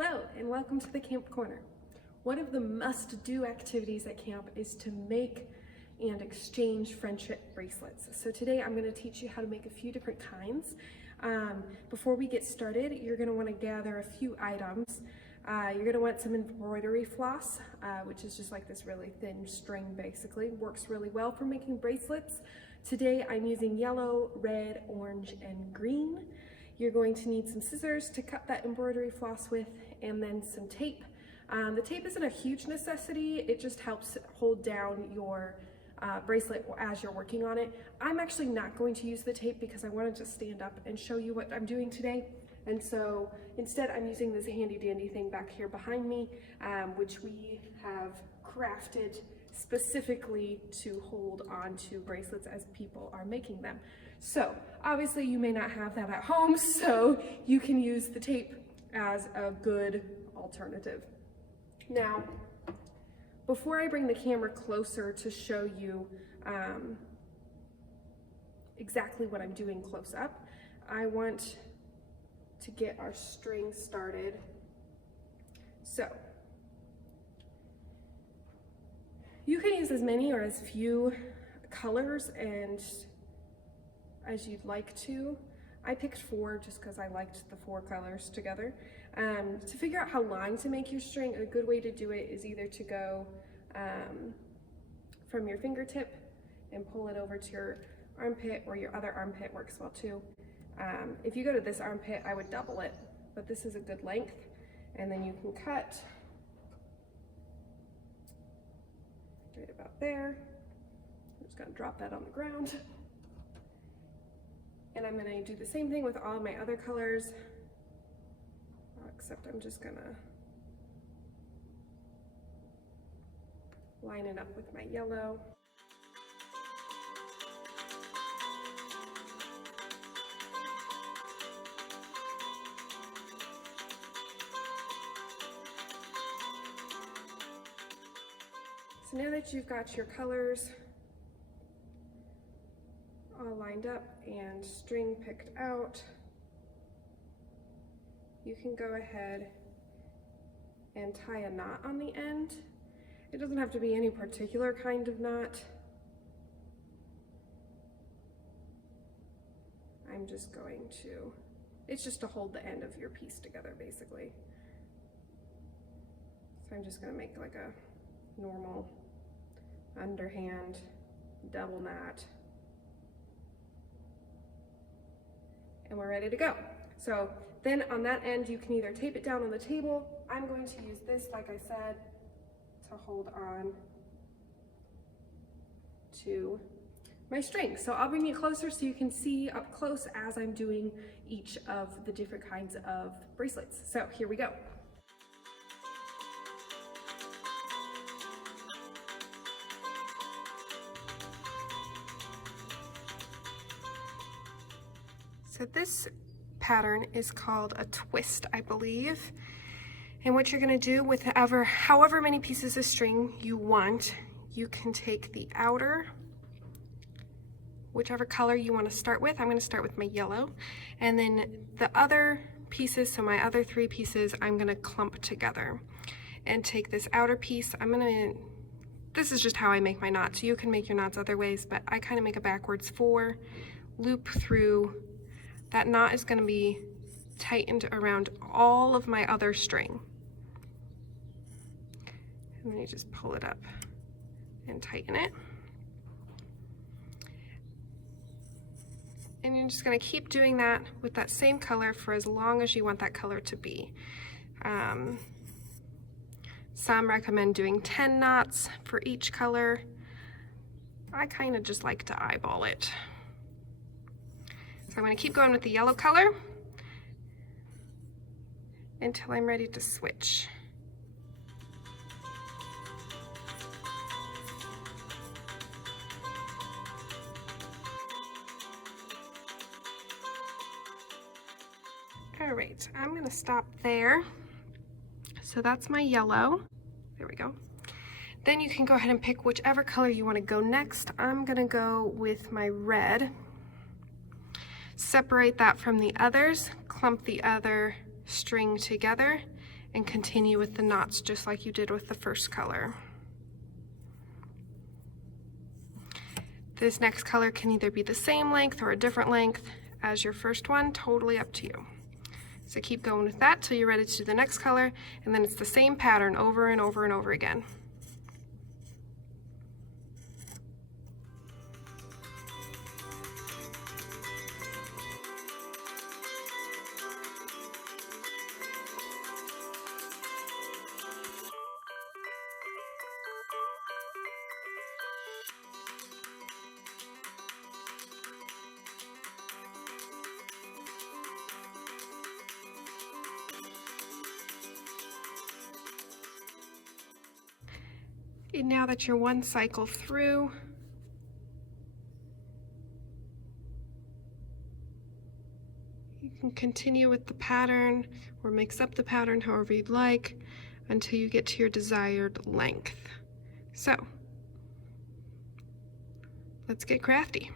Hello and welcome to the Camp Corner. One of the must-do activities at camp is to make and exchange friendship bracelets. So today I'm going to teach you how to make a few different kinds. Before we get started, you're going to want to gather a few items. You're going to want some embroidery floss, which is just like this really thin string basically. Works really well for making bracelets. Today I'm using yellow, red, orange, and green. You're going to need some scissors to cut that embroidery floss with, and then some tape. The tape isn't a huge necessity, it just helps hold down your bracelet as you're working on it. I'm actually not going to use the tape because I wanted to stand up and show you what I'm doing today. And so instead I'm using this handy dandy thing back here behind me, which we have crafted specifically to hold onto bracelets as people are making them. So obviously you may not have that at home, so you can use the tape as a good alternative. Now, before I bring the camera closer to show you exactly what I'm doing close up, I want to get our string started. So you can use as many or as few colors and as you'd like to. I picked 4 just because I liked the 4 colors together. To figure out how long to make your string, a good way to do it is either to go from your fingertip and pull it over to your armpit, or your other armpit works well too. If you go to this armpit, I would double it, but this is a good length. And then you can cut right about there. I'm just gonna drop that on the ground. And I'm gonna do the same thing with all my other colors, except I'm just gonna line it up with my yellow. So now that you've got your colors all lined up and string picked out, you can go ahead and tie a knot on the end. It doesn't have to be any particular kind of knot. I'm just going to, it's just to hold the end of your piece together basically. So I'm just gonna make like a normal underhand double knot. And we're ready to go. So then on that end, you can either tape it down on the table. I'm going to use this, like I said, to hold on to my string. So I'll bring you closer so you can see up close as I'm doing each of the different kinds of bracelets. So here we go. So this pattern is called a twist, I believe. And what you're gonna do with however many pieces of string you want, you can take the outer, whichever color you wanna start with. I'm gonna start with my yellow. And then the other pieces, so my other 3 pieces, I'm gonna clump together and take this outer piece. This is just how I make my knots. You can make your knots other ways, but I kind of make a backwards 4, loop through. That knot is going to be tightened around all of my other string. And then you just pull it up and tighten it. And you're just going to keep doing that with that same color for as long as you want that color to be. Some recommend doing 10 knots for each color. I kind of just like to eyeball it. So I'm going to keep going with the yellow color until I'm ready to switch. All right, I'm going to stop there. So that's my yellow. There we go. Then you can go ahead and pick whichever color you want to go next. I'm going to go with my red. Separate that from the others, clump the other string together, and continue with the knots just like you did with the first color. This next color can either be the same length or a different length as your first one, totally up to you. So keep going with that till you're ready to do the next color, and then it's the same pattern over and over and over again. And now that you're one cycle through, you can continue with the pattern or mix up the pattern however you'd like until you get to your desired length. So, let's get crafty.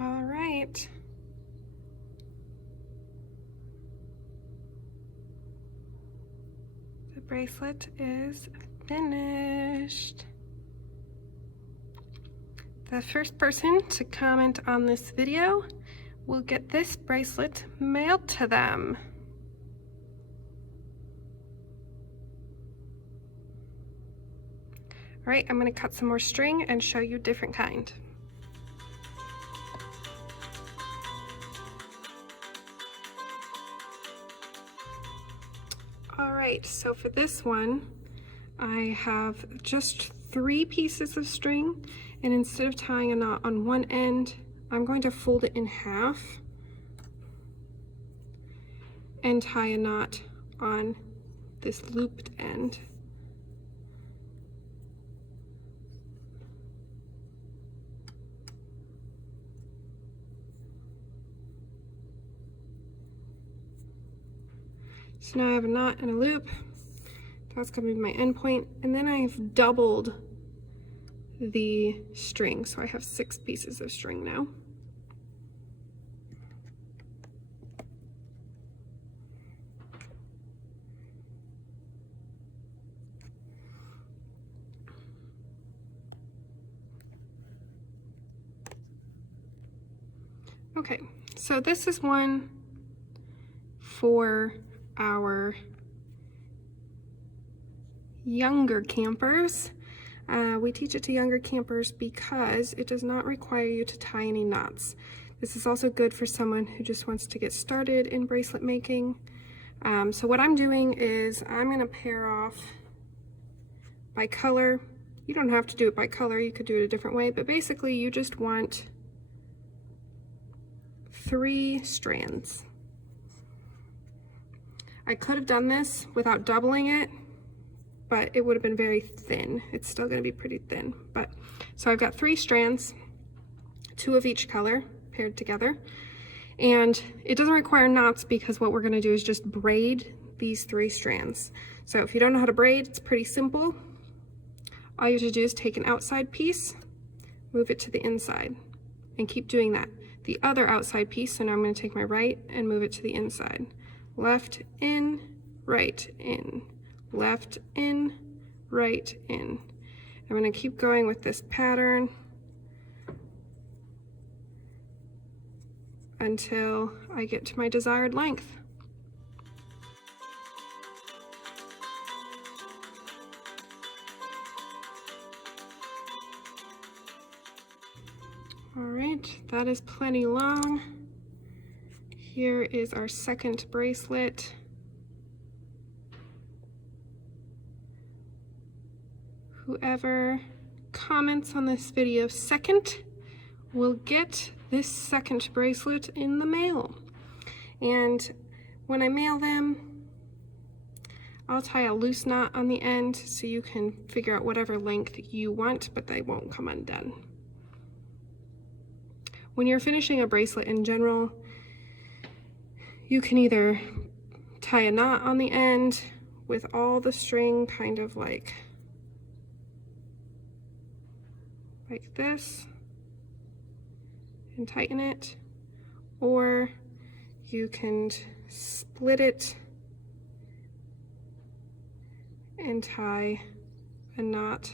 All right. The bracelet is finished. The first person to comment on this video will get this bracelet mailed to them. All right, I'm going to cut some more string and show you a different kind. All right, so for this one, I have just 3 pieces of string, and instead of tying a knot on one end, I'm going to fold it in half and tie a knot on this looped end. So now I have a knot and a loop. That's going to be my end point, and then I've doubled the string, so I have 6 pieces of string now. Okay, so this is one for our younger campers. We teach it to younger campers because it does not require you to tie any knots. This is also good for someone who just wants to get started in bracelet making. So what I'm doing is I'm going to pair off by color. You don't have to do it by color, you could do it a different way, but basically you just want 3 strands. I could have done this without doubling it, but it would have been very thin. It's still going to be pretty thin, but so I've got 3 strands, 2 of each color paired together, and it doesn't require knots because what we're going to do is just braid these 3 strands. So if you don't know how to braid, it's pretty simple. All you have to do is take an outside piece, move it to the inside, and keep doing that. The other outside piece, so now I'm going to take my right and move it to the inside. Left in, right in, left in, right in. I'm going to keep going with this pattern until I get to my desired length. All right, that is plenty long. Here is our second bracelet. Whoever comments on this video second will get this second bracelet in the mail. And when I mail them, I'll tie a loose knot on the end so you can figure out whatever length you want, but they won't come undone. When you're finishing a bracelet in general, you can either tie a knot on the end with all the string kind of like this and tighten it, or you can split it and tie a knot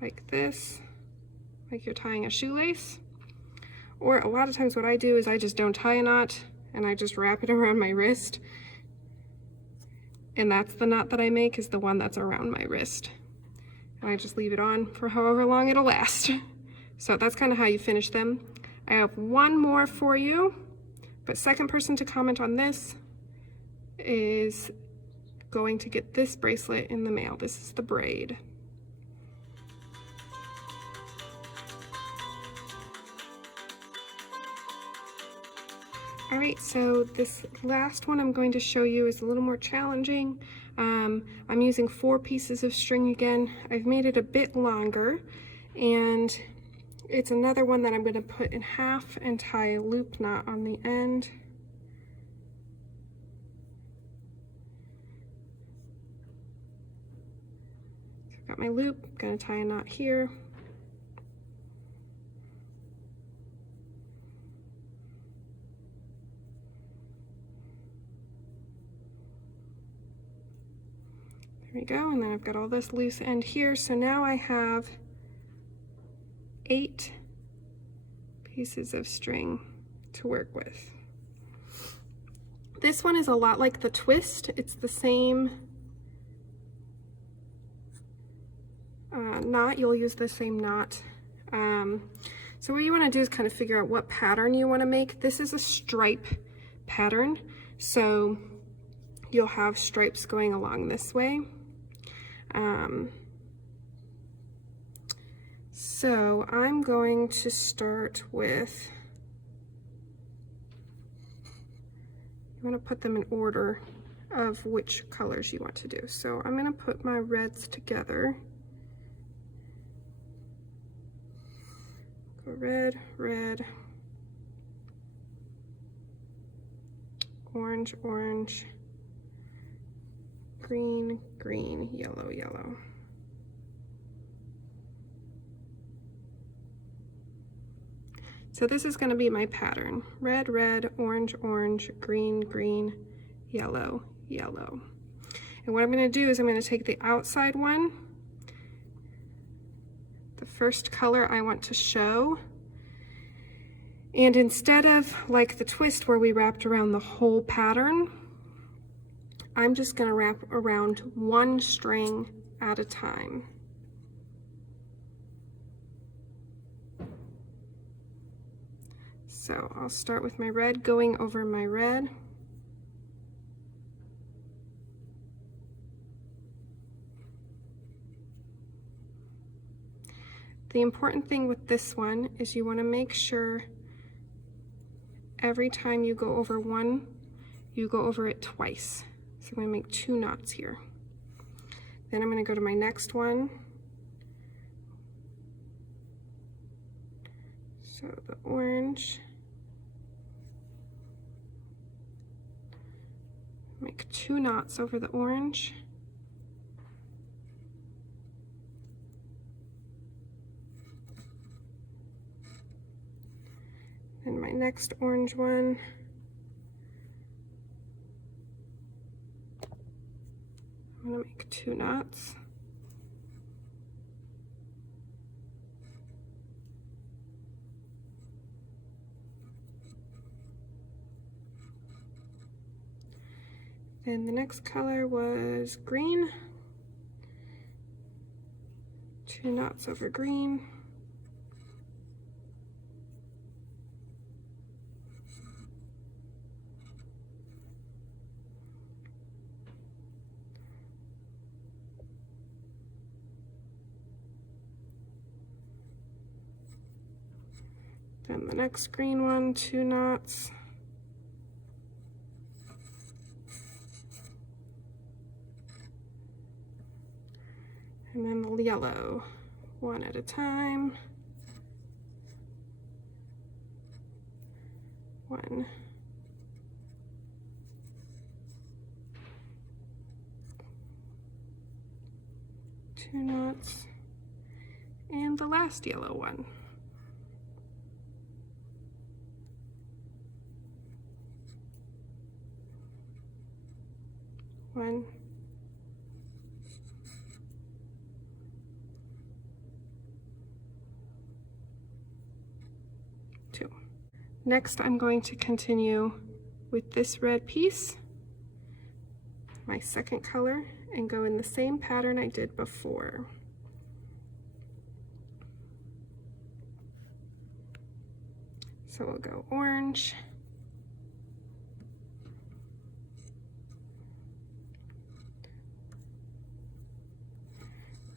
like this, like you're tying a shoelace. Or a lot of times what I do is I just don't tie a knot and I just wrap it around my wrist, and that's the knot that I make, is the one that's around my wrist, and I just leave it on for however long it'll last. So that's kind of how you finish them. I have one more for you, but second person to comment on this is going to get this bracelet in the mail. This is the braid. All right, so this last one I'm going to show you is a little more challenging. I'm using 4 pieces of string again. I've made it a bit longer, and it's another one that I'm going to put in half and tie a loop knot on the end. So I've got my loop, I'm going to tie a knot here. There we go, and then I've got all this loose end here. So now I have 8 pieces of string to work with. This one is a lot like the twist. It's the same knot. You'll use the same knot. So what you want to do is kind of figure out what pattern you want to make. This is a stripe pattern, so you'll have stripes going along this way. So I'm going to start with, you want to put them in order of which colors you want to do. So I'm going to put my reds together. Go red, red, orange, orange, green, green, yellow, yellow. So this is going to be my pattern. Red, red, orange, orange, green, green, yellow, yellow. And what I'm going to do is I'm going to take the outside one, the first color I want to show, and instead of like the twist where we wrapped around the whole pattern, I'm just going to wrap around one string at a time. So I'll start with my red going over my red. The important thing with this one is you want to make sure every time you go over one, you go over it twice. So I'm going to make 2 knots here. Then I'm going to go to my next one. So the orange. Make 2 knots over the orange. And my next orange one. I'm going to make 2 knots. Then the next color was green. 2 knots over green. the next green one, 2 knots. And then the yellow, 1 at a time. 1. 2 knots. And the last yellow one. 1. 2. Next, I'm going to continue with this red piece, my second color, and go in the same pattern I did before. So we'll go orange,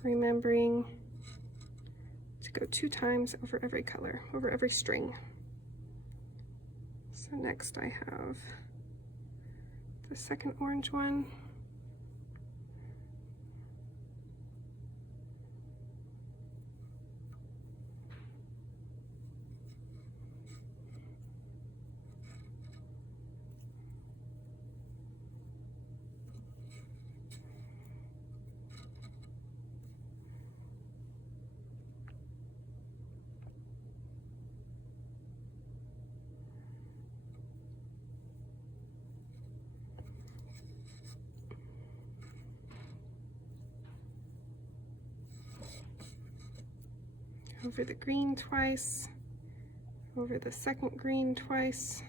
remembering to go 2 times over every color, over every string. So next I have the second orange one. Over the green twice, over the second green twice,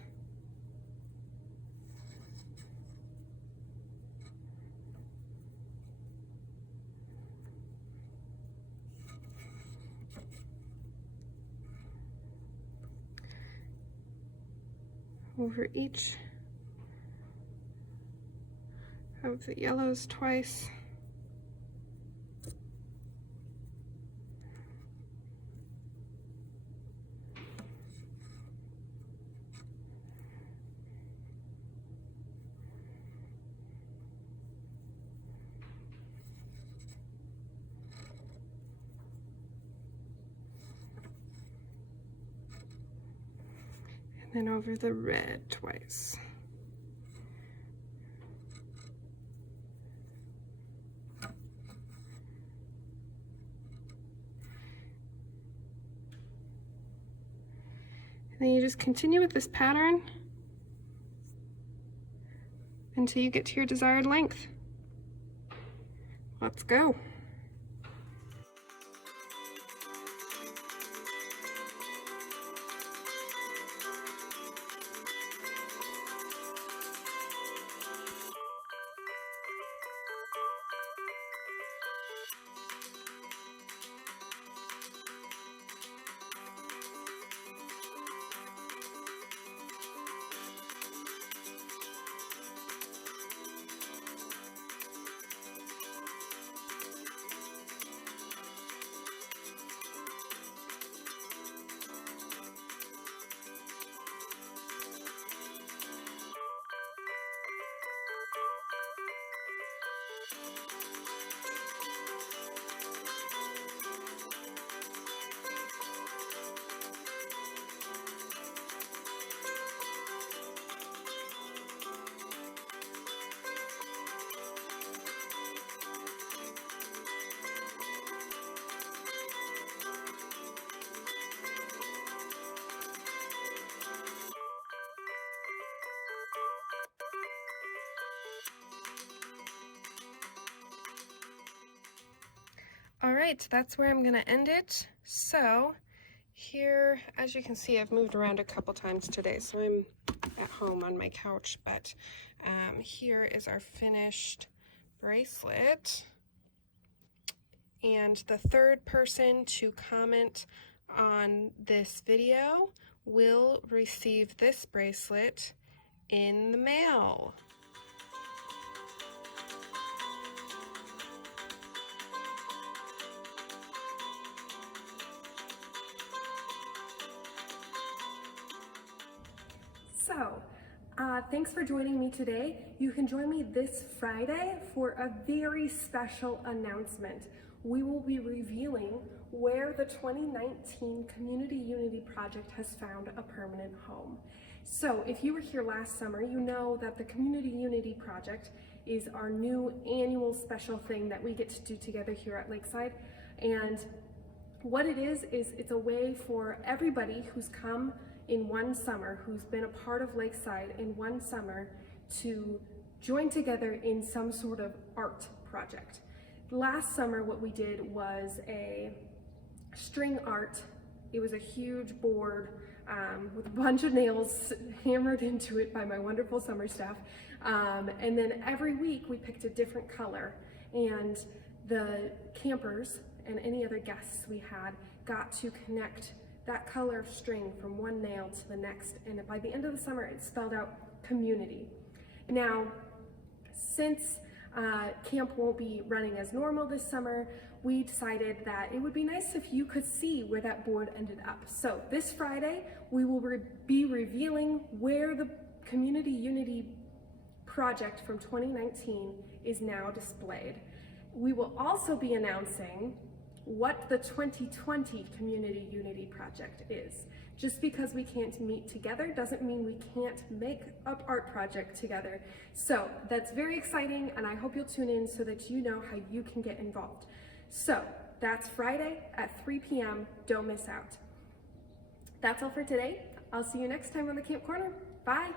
over each of the yellows twice, and then over the red twice. And then you just continue with this pattern until you get to your desired length. Let's go. All right, that's where I'm gonna end it. So here, as you can see, I've moved around a couple times today, so I'm at home on my couch, but here is our finished bracelet. And the third person to comment on this video will receive this bracelet in the mail. Thanks for joining me today. You can join me this Friday for a very special announcement. We will be revealing where the 2019 Community Unity Project has found a permanent home. So if you were here last summer, you know that the Community Unity Project is our new annual special thing that we get to do together here at Lakeside. And what it is it's a way for everybody who's come in one summer, who's been a part of Lakeside in one summer, to join together in some sort of art project. Last summer, what we did was a string art. It was a huge board with a bunch of nails hammered into it by my wonderful summer staff. And then every week we picked a different color, and the campers and any other guests we had got to connect that color of string from one nail to the next. And by the end of the summer, it spelled out community. Now, since camp won't be running as normal this summer, we decided that it would be nice if you could see where that board ended up. So this Friday, we will be revealing where the Community Unity project from 2019 is now displayed. We will also be announcing what the 2020 Community Unity Project is. Just because we can't meet together doesn't mean we can't make an art project together. So that's very exciting, and I hope you'll tune in so that you know how you can get involved. So that's Friday at 3 p.m. Don't miss out. That's all for today. I'll see you next time on the Camp Corner. Bye.